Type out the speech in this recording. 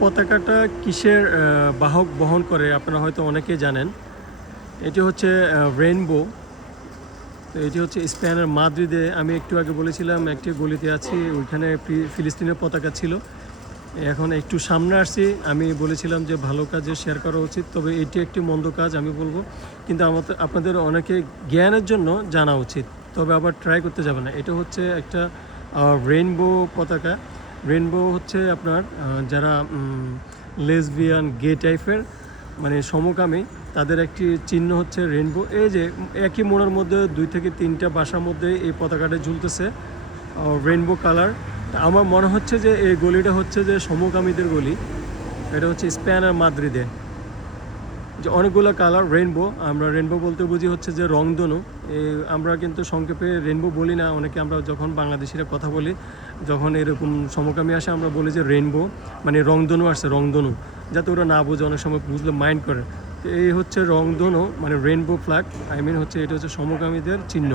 পতাকাটা কিসের বাহক বহন করে আপনারা হয়তো অনেকেই জানেন। এটি হচ্ছে রেইনবো। তো এটি হচ্ছে স্পেনের মাদ্রিদে, আমি একটু আগে বলেছিলাম একটি গলিতে আছি, ওইখানে ফিলিস্তিনের পতাকা ছিল। এখন একটু সামনে আসছি, আমি বলেছিলাম যে ভালো কাজে শেয়ার করা উচিত, তবে এটি একটি মন্দ কাজ আমি বলবো, কিন্তু আপনাদের অনেকে জ্ঞানের জন্য জানা উচিত, তবে আবার ট্রাই করতে যাবে না। এটা হচ্ছে একটা রেইনবো পতাকা। রেইনবো হচ্ছে আপনার যারা লেসবিয়ান গে টাইপের মানে সমকামী, তাদের একটি চিহ্ন হচ্ছে রেইনবো। এই যে একই মোড়ের মধ্যে 2 থেকে 3টা বাসার মধ্যে এই পতাকাটা ঝুলতেছে রেইনবো কালার। আমার মনে হচ্ছে যে এই গলিটা হচ্ছে যে সমকামীদের গলি। এটা হচ্ছে স্পেনের মাদ্রিদে, যে অনেকগুলো কালার রেইনবো। আমরা রেইনবো বলতে বুঝি হচ্ছে যে রংধনু। আমরা কিন্তু সংক্ষেপে রেইনবো বলি না, অনেকে আমরা যখন বাংলাদেশিরা কথা বলি, যখন এরকম সমকামী আসে আমরা বলি যে রেইনবো মানে রংধনু আসছে, রংধনু, যাতে ওরা না বোঝে, অনেক সময় বুঝলে মাইন্ড করে। তো এই হচ্ছে রংধনু মানে রেইনবো ফ্ল্যাগ, হচ্ছে এটা হচ্ছে সমকামীদের চিহ্ন।